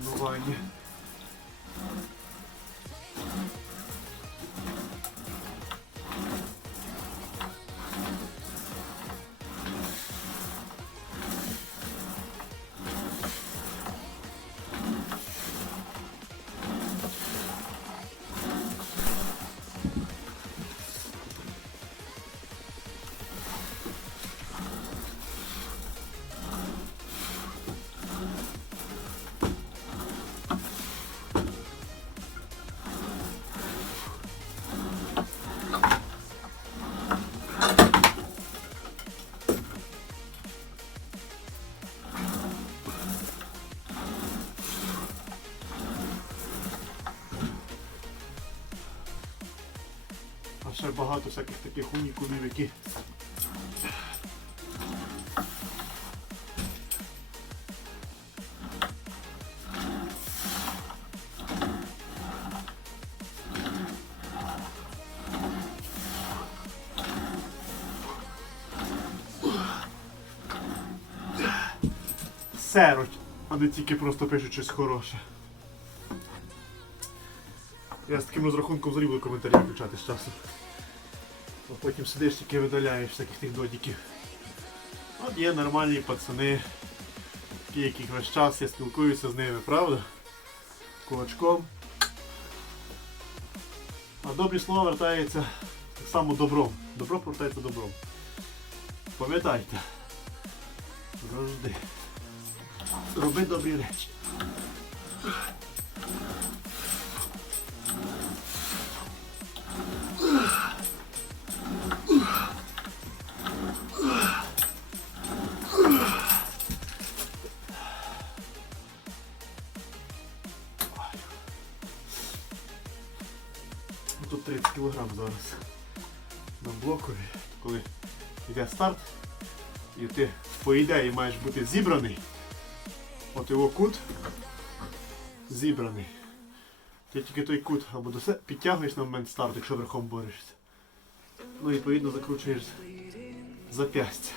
тренування. Ще багато всяких таких унікумів, які серуть, а не тільки просто пишуть щось хороше. Я з таким розрахунком буду коментарі включати з часом. А потім сидиш тільки видаляєш всяких тих додіків. От є нормальні пацани, ті, яких весь час я спілкуюся з ними, правда? Кулачком. А добрі слова вертаються так само добром. Добро повертається добром. Пам'ятайте. Завжди. Роби добрі речі. 30 кг зараз. На блокові, коли йде старт, і ти по ідеї маєш бути зібраний. От його кут зібраний. Ти тільки той кут або до себе підтягуєш на момент старту, якщо верхом борешся. Ну і відповідно закручуєш зап'ястя.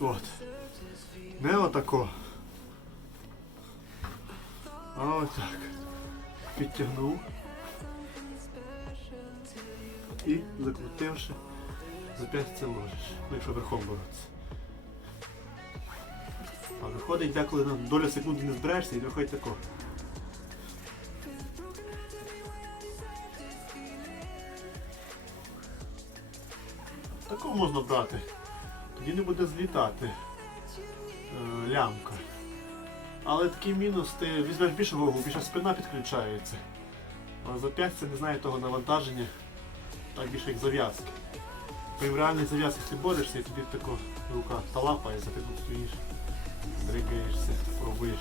От. Не отако. А отак. Підтягнув. І закрутивши, зап'ястя ложиш. Ну, якщо верхом боротися. А виходить деколи на доля секунди не зберешся і виходить тако. Тако можна брати. Тоді не буде злітати е, лямка. Але такий мінус, ти візьмеш більше вагу, більше спина підключається. А зап'ястя не знає того навантаження, так більше як зав'язки. При реальній зав'язці ти борешся і тобі тако рука за ти тут стоїш, дригаєшся, пробуєш.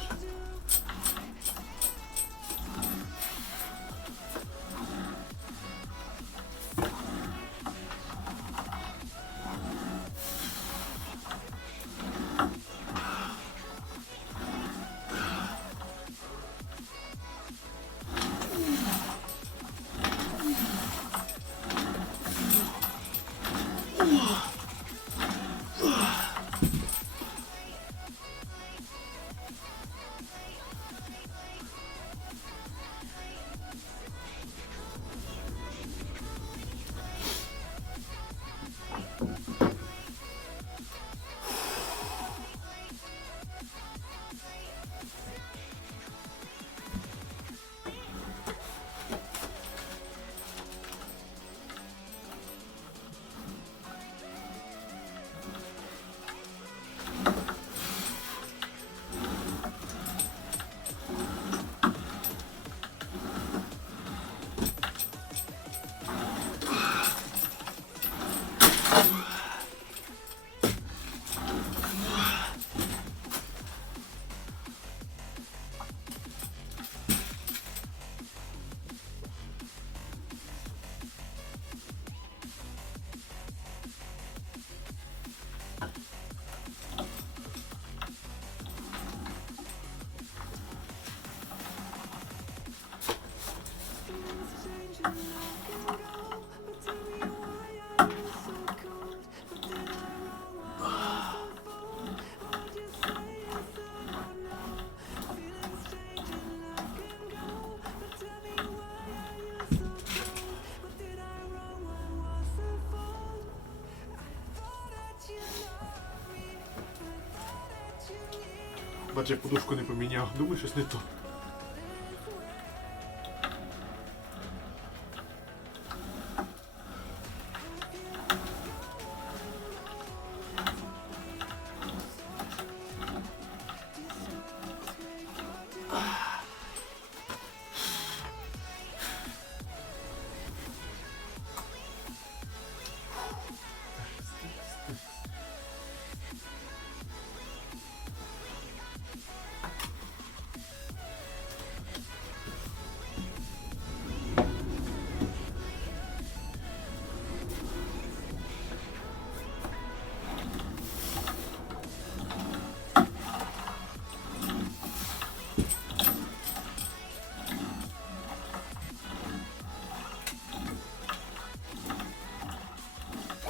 Бач, я подушку не поміняв. Думаю, щось не то.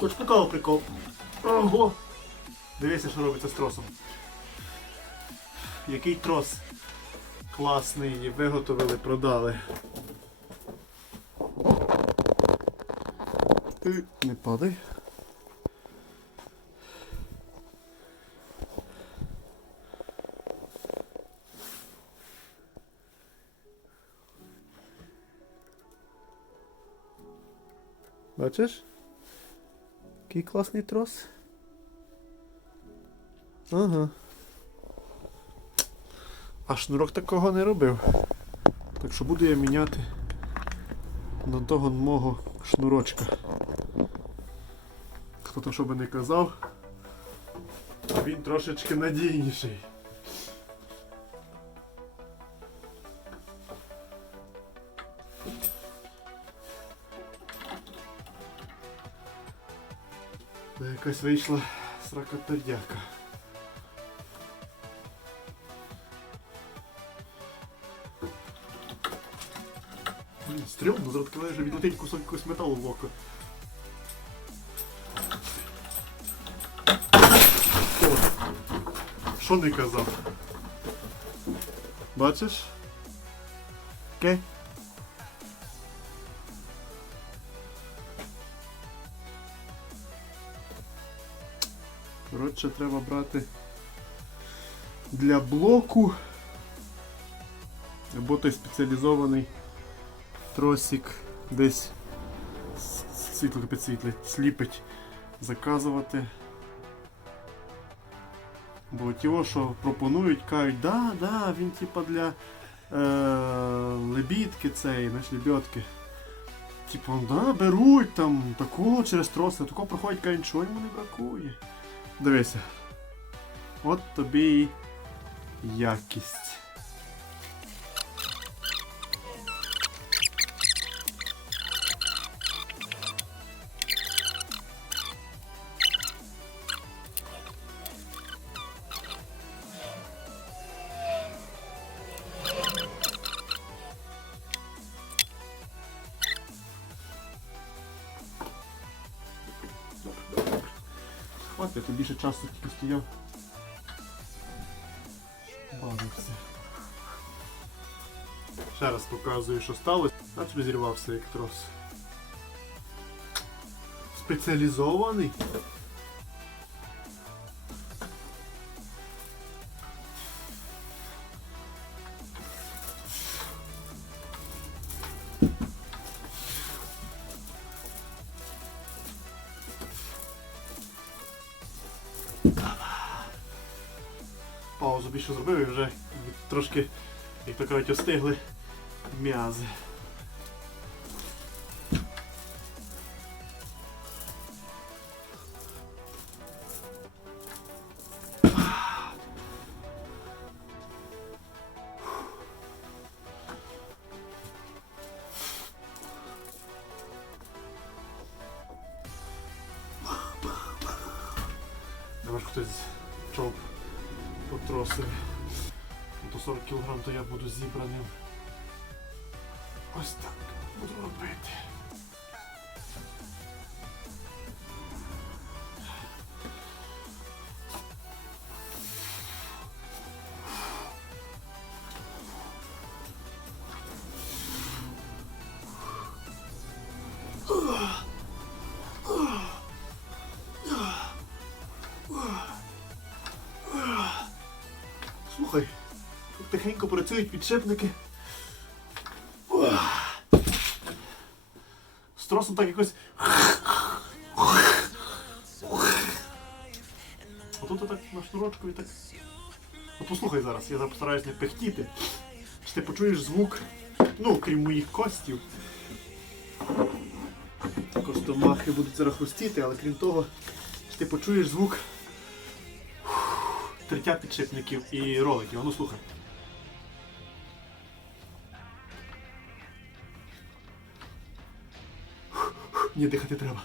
Хоч покажу прикол. Ого! Дивися, що робиться з тросом. Який трос класний, виготовили, продали. Ти не падай. Бачиш? Який класний трос. Ага. А шнурок такого не робив. Так що буду я міняти на того мого шнурочка. Хто там що би не казав, він трошечки надійніший. Якась вийшла. Блін, стрьомно, зараз таке вже відлетить кусок якогось металу в око. Що не казав? Бачиш? Окей? Коротше, треба брати для блоку або той спеціалізований тросик десь світло підсвітлить, сліпить, заказувати. Бо ті, що пропонують, кажуть, да, да, він типа для е, лебідки цей, знаєш, лебідки. Типу, да, беруть там такого через троси, такого проходять, кажуть, нічого йому не бракує. Дивися. От тобі і якість. От я тут ще часу тільки стояв. Бавився. Ще раз показую, що сталося. Бач, розірвався як трос. Спеціалізований. Паузу більше зробив і вже трошки, як то кажуть, остигли м'язи. То 40 кг, то я буду зібраним. Ось так буду робити. Тихенько працюють підшипники. З тросом так якось. А тут так на шнурочку і так. От послухай зараз, я постараюсь не пихтіти. Чи ти почуєш звук, ну, крім моїх костів. Костомахи будуть зараз хрустіти, але крім того, чи ти почуєш звук триття підшипників і роликів. Ну слухай. Ні, дихати треба.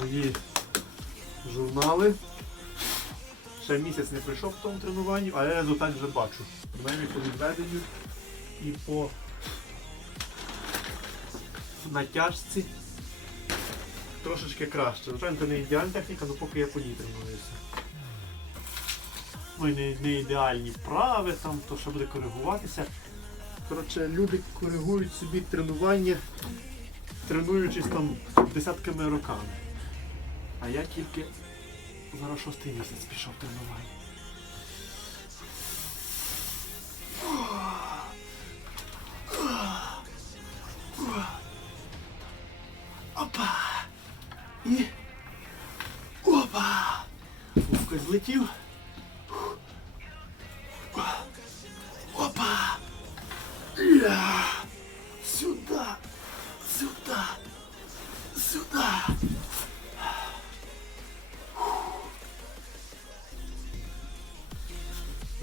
Мої журнали. Ще місяць не пройшов в тому тренуванні, але я результат вже бачу. Принаймні по відведенню і по натяжці трошечки краще. Звичайно, це не ідеальна техніка, але поки я по ній тренуюся. Ну і не, не ідеальні вправи, там, то ще буде коригуватися. Коротше, люди коригують собі тренування, тренуючись там десятками роками. А я тільки зараз шостий місяць пішов тренування.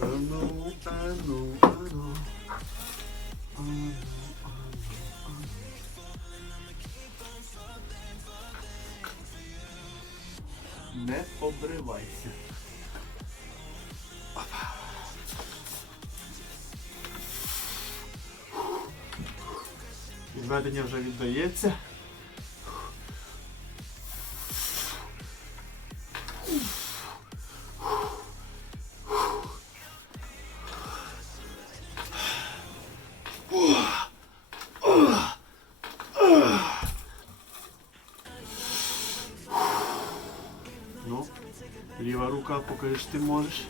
Ану, ану, ану. Ану, ану. Не обривайся. Опа. Вже віддається. Ліва рука, поки ж ти можеш.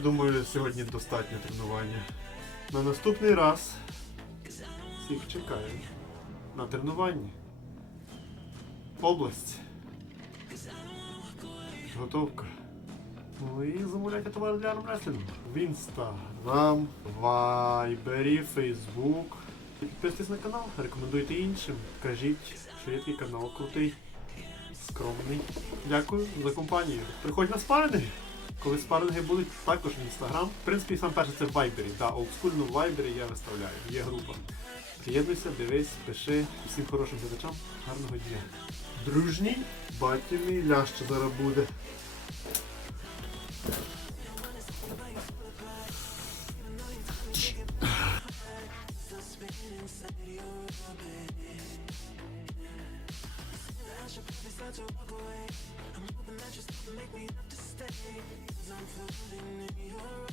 Думаю, сьогодні достатньо тренування. На наступний раз всіх чекаю на тренуванні. Область. Готовка. Ну і замовляйте товар для армреслінгу. В інстаграм, вайбері, фейсбук. Підписуйтесь на канал, рекомендуйте іншим. Кажіть, що є такий канал крутий, скромний. Дякую за компанію. Приходь на спарринги. Коли спарринги будуть, також в інстаграм. В принципі, сам перший це в Вайбері. Да, олдскульно в Вайбері я виставляю. Є група. Приєднуйся, дивись, пиши. Всім хорошим глядачам. Гарного дня. Дружній батьківний лящ зараз буде. in your